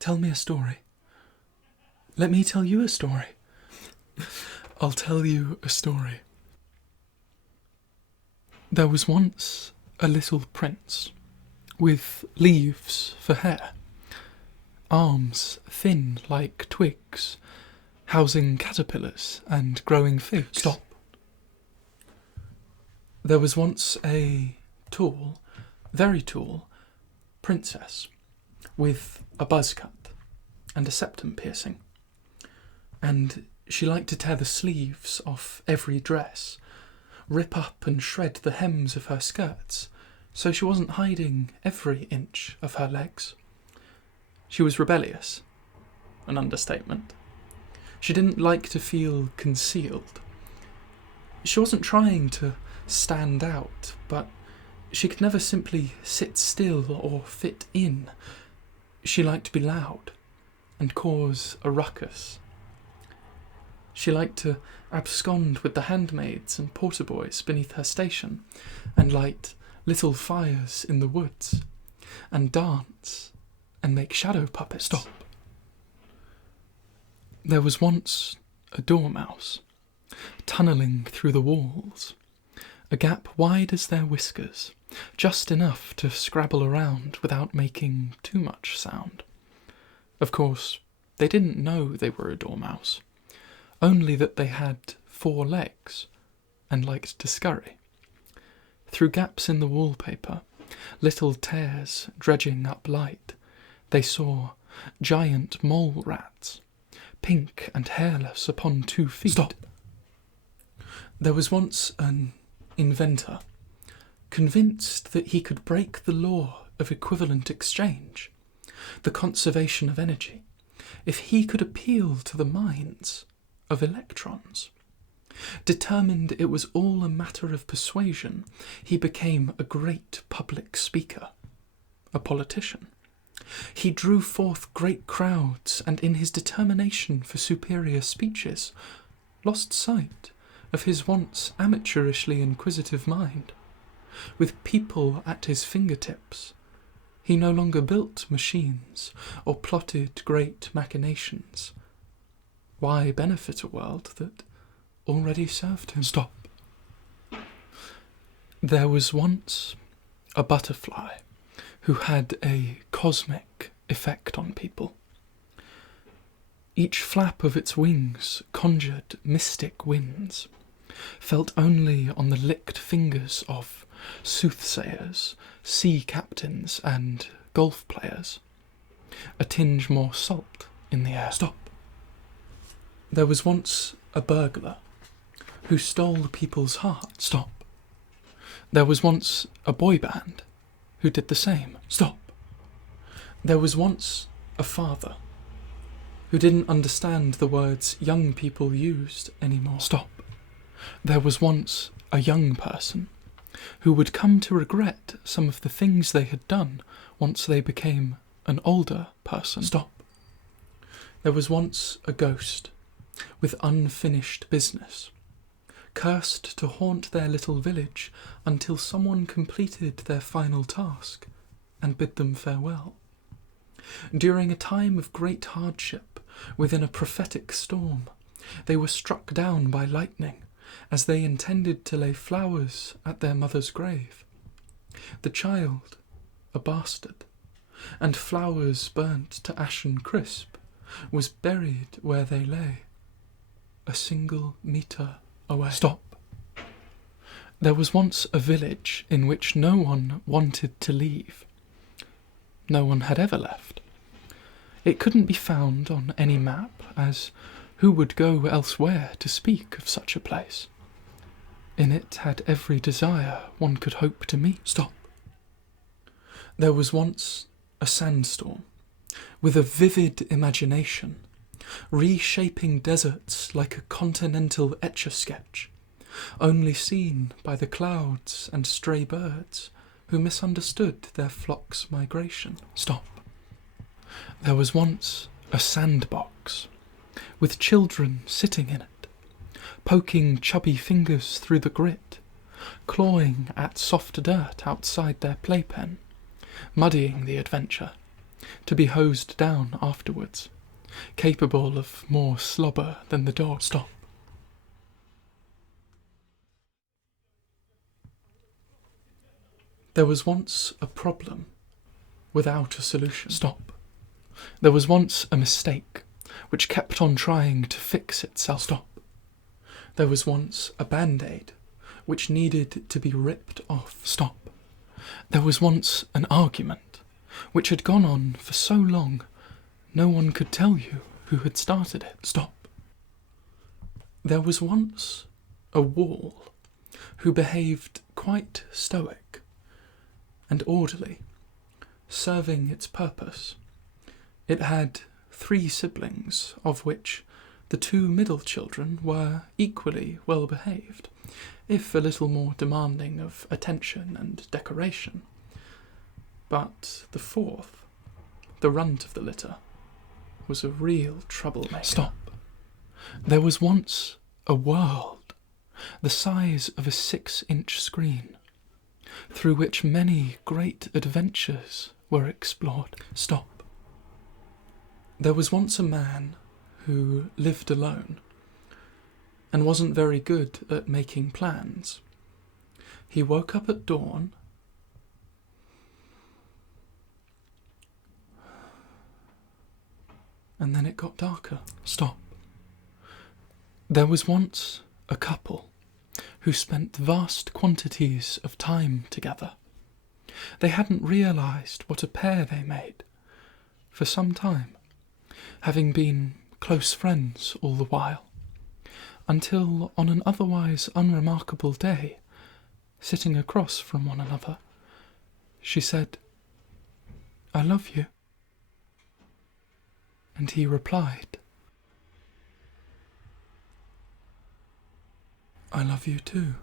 Tell me a story. Let me tell you a story. I'll tell you a story. There was once a little prince with leaves for hair, arms thin like twigs, housing caterpillars and growing figs. Stop. There was once a tall, very tall, princess with a buzz cut and a septum piercing, and she liked to tear the sleeves off every dress, rip up and shred the hems of her skirts, so she wasn't hiding every inch of her legs. She was rebellious, an understatement. She didn't like to feel concealed. She wasn't trying to stand out, but she could never simply sit still or fit in. She liked to be loud and cause a ruckus. She liked to abscond with the handmaids and porter boys beneath her station and light little fires in the woods and dance and make shadow puppets. Stop. There was once a dormouse tunnelling through the walls, a gap wide as their whiskers, just enough to scrabble around without making too much sound. Of course, they didn't know they were a dormouse, only that they had 4 legs and liked to scurry. Through gaps in the wallpaper, little tears dredging up light, they saw giant mole rats, pink and hairless upon 2 feet. Stop. There was once an inventor, convinced that he could break the law of equivalent exchange, the conservation of energy, if he could appeal to the minds of electrons. Determined it was all a matter of persuasion, he became a great public speaker, a politician. He drew forth great crowds, and in his determination for superior speeches, lost sight of his once amateurishly inquisitive mind. With people at his fingertips, he no longer built machines or plotted great machinations. Why benefit a world that already served him? Stop. There was once a butterfly who had a cosmic effect on people. Each flap of its wings conjured mystic winds, felt only on the licked fingers of soothsayers, sea captains and golf players. A tinge more salt in the air. Stop. There was once a burglar who stole people's hearts. Stop. There was once a boy band who did the same. Stop. There was once a father who didn't understand the words young people used anymore. Stop. There was once a young person who would come to regret some of the things they had done once they became an older person. Stop. There was once a ghost with unfinished business, cursed to haunt their little village until someone completed their final task and bid them farewell. During a time of great hardship, within a prophetic storm, they were struck down by lightning as they intended to lay flowers at their mother's grave. The child, a bastard, and flowers burnt to ashen crisp, was buried where they lay, a single metre away. Stop. There was once a village in which no one wanted to leave. No one had ever left. It couldn't be found on any map, as who would go elsewhere to speak of such a place? In it had every desire one could hope to meet. Stop. There was once a sandstorm, with a vivid imagination, reshaping deserts like a continental etch-a-sketch, only seen by the clouds and stray birds who misunderstood their flock's migration. Stop. There was once a sandbox, with children sitting in it, poking chubby fingers through the grit, clawing at soft dirt outside their playpen, muddying the adventure, to be hosed down afterwards, capable of more slobber than the dog. Stop. There was once a problem without a solution. Stop. There was once a mistake which kept on trying to fix itself. Stop. There was once a band-aid which needed to be ripped off. Stop. There was once an argument which had gone on for so long no one could tell you who had started it. Stop. There was once a wall who behaved quite stoic and orderly, serving its purpose. It had 3 siblings, of which the 2 middle children were equally well behaved, if a little more demanding of attention and decoration. But the 4th, the runt of the litter, was a real troublemaker. Stop. There was once a world the size of a 6-inch screen, through which many great adventures were explored. Stop. There was once a man who lived alone and wasn't very good at making plans. He woke up at dawn and then it got darker. Stop. There was once a couple who spent vast quantities of time together. They hadn't realised what a pair they made for some time, having been close friends all the while, until on an otherwise unremarkable day, sitting across from one another, she said, "I love you." And he replied, "I love you too."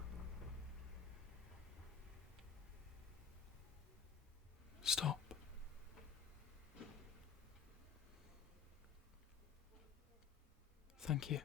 Stop. Thank you.